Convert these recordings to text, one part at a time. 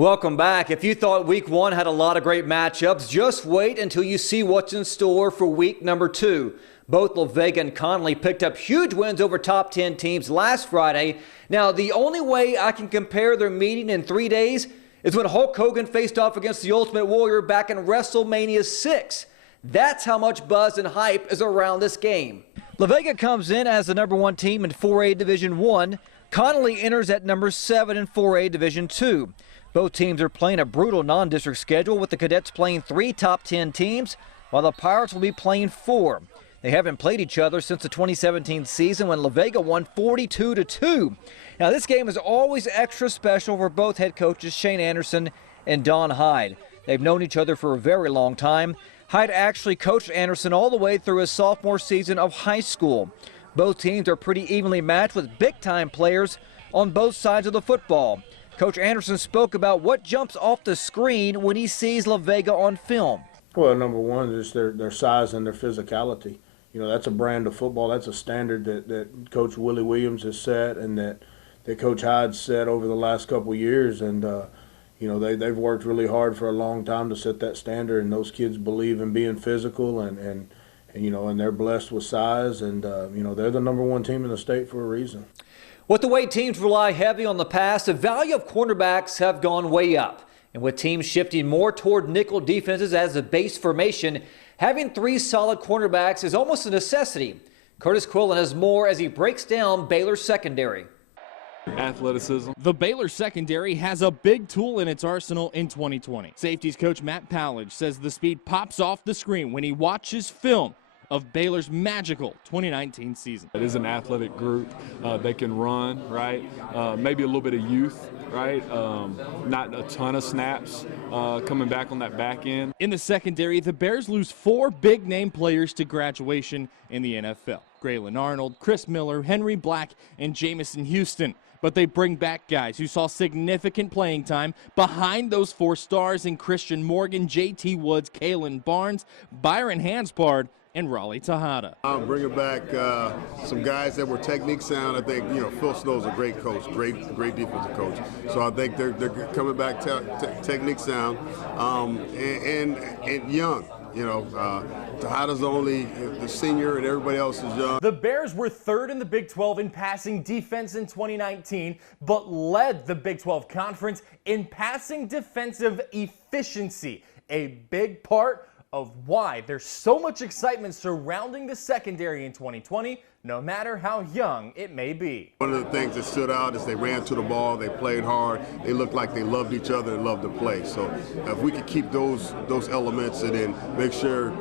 Welcome back. If you thought week 1 had a lot of great matchups, just wait until you see what's in store for week number 2. Both La Vega and Connally picked up huge wins over top 10 teams last Friday. Now, the only way I can compare their meeting in 3 days is when Hulk Hogan faced off against the Ultimate Warrior back in WrestleMania 6. That's how much buzz and hype is around this game. La Vega comes in as the number 1 team in 4A Division 1. Connally enters at number 7 in 4A Division 2. Both teams are playing a brutal non-district schedule, with the Cadets playing 3 top 10 teams, while the Pirates will be playing 4. They haven't played each other since the 2017 season when La Vega won 42-2. Now, this game is always extra special for both head coaches Shane Anderson and Don Hyde. They've known each other for a very long time. Hyde actually coached Anderson all the way through his sophomore season of high school. Both teams are pretty evenly matched with big-time players on both sides of the football. Coach Anderson spoke about what jumps off the screen when he sees La Vega on film. Well, number one is their size and their physicality. You know, that's a brand of football. That's a standard that Coach Willie Williams has set and that Coach Hyde set over the last couple of years. And, you know, they've worked really hard for a long time to set that standard, and those kids believe in being physical and you know, and they're blessed with size. And, you know, they're the number 1 team in the state for a reason. With the way teams rely heavy on the pass, the value of cornerbacks have gone way up. And with teams shifting more toward nickel defenses as a base formation, having 3 solid cornerbacks is almost a necessity. Curtis Quillen has more as he breaks down Baylor's secondary. Athleticism. The Baylor secondary has a big tool in its arsenal in 2020. Safeties coach Matt Pallage says the speed pops off the screen when he watches film of Baylor's magical 2019 season. It is an athletic group. They can run, right? Maybe a little bit of youth, right? Not a ton of snaps coming back on that back end. In the secondary, the Bears lose 4 big-name players to graduation in the NFL. Graylin Arnold, Chris Miller, Henry Black, and Jamison Houston. But they bring back guys who saw significant playing time behind those 4 stars in Christian Morgan, J.T. Woods, Kalen Barnes, Byron Hanspard, and Raleigh Tejada. I'm bringing back some guys that were technique sound. I think, you know, Phil Snow's a great coach, great defensive coach. So I think they're coming back technique sound and young. You know, Tejada's only the senior and everybody else is young. The Bears were 3rd in the Big 12 in passing defense in 2019, but led the Big 12 Conference in passing defensive efficiency, a big part of why there's so much excitement surrounding the secondary in 2020, no matter how young it may be. One of the things that stood out is they ran to the ball, they played hard, they looked like they loved each other and loved to play. So if we could keep those elements and then make sure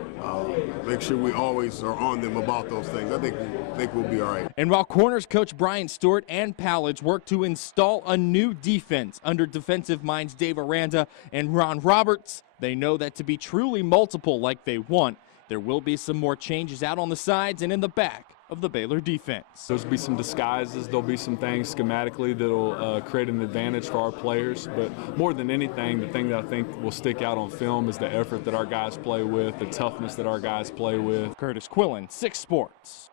we always are on them about those things, I think we'll be all right. And while corners coach Brian Stewart and Pallage work to install a new defense under defensive minds Dave Aranda and Ron Roberts, they know that to be truly multiple like they want, there will be some more changes out on the sides and in the back of the Baylor defense. There'll be some disguises. There'll be some things schematically that'll create an advantage for our players. But more than anything, the thing that I think will stick out on film is the effort that our guys play with, the toughness that our guys play with. Curtis Quillen, 6 Sports.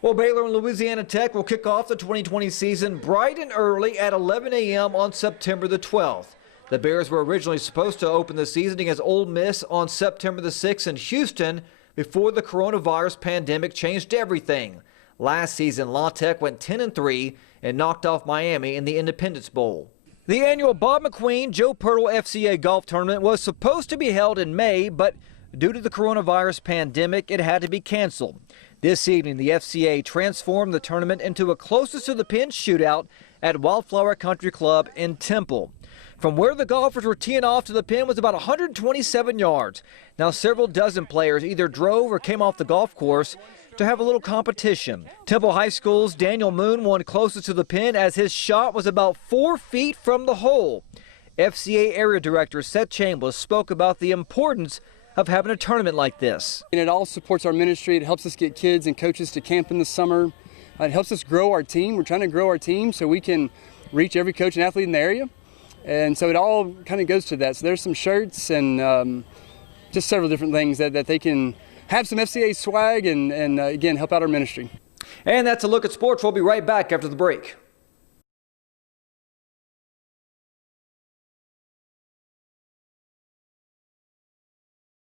Well, Baylor and Louisiana Tech will kick off the 2020 season bright and early at 11 a.m. on September the 12th. The Bears were originally supposed to open the season against Ole Miss on September the 6th in Houston before the coronavirus pandemic changed everything. Last season, La Tech went 10-3 and knocked off Miami in the Independence Bowl. The annual Bob McQueen Joe Pirtle FCA golf tournament was supposed to be held in May, but due to the coronavirus pandemic, it had to be canceled. This evening, the FCA transformed the tournament into a closest to the pin shootout at Wildflower Country Club in Temple. From where the golfers were teeing off to the pin was about 127 yards. Now, several dozen players either drove or came off the golf course to have a little competition. Temple High School's Daniel Moon won closest to the pin as his shot was about 4 feet from the hole. FCA Area Director Seth Chambliss spoke about the importance of having a tournament like this. And it all supports our ministry. It helps us get kids and coaches to camp in the summer. It helps us grow our team. We're trying to grow our team so we can reach every coach and athlete in the area. And so it all kind of goes to that. So there's some shirts and just several different things that they can have some FCA swag and again, help out our ministry. And that's a look at sports. We'll be right back after the break.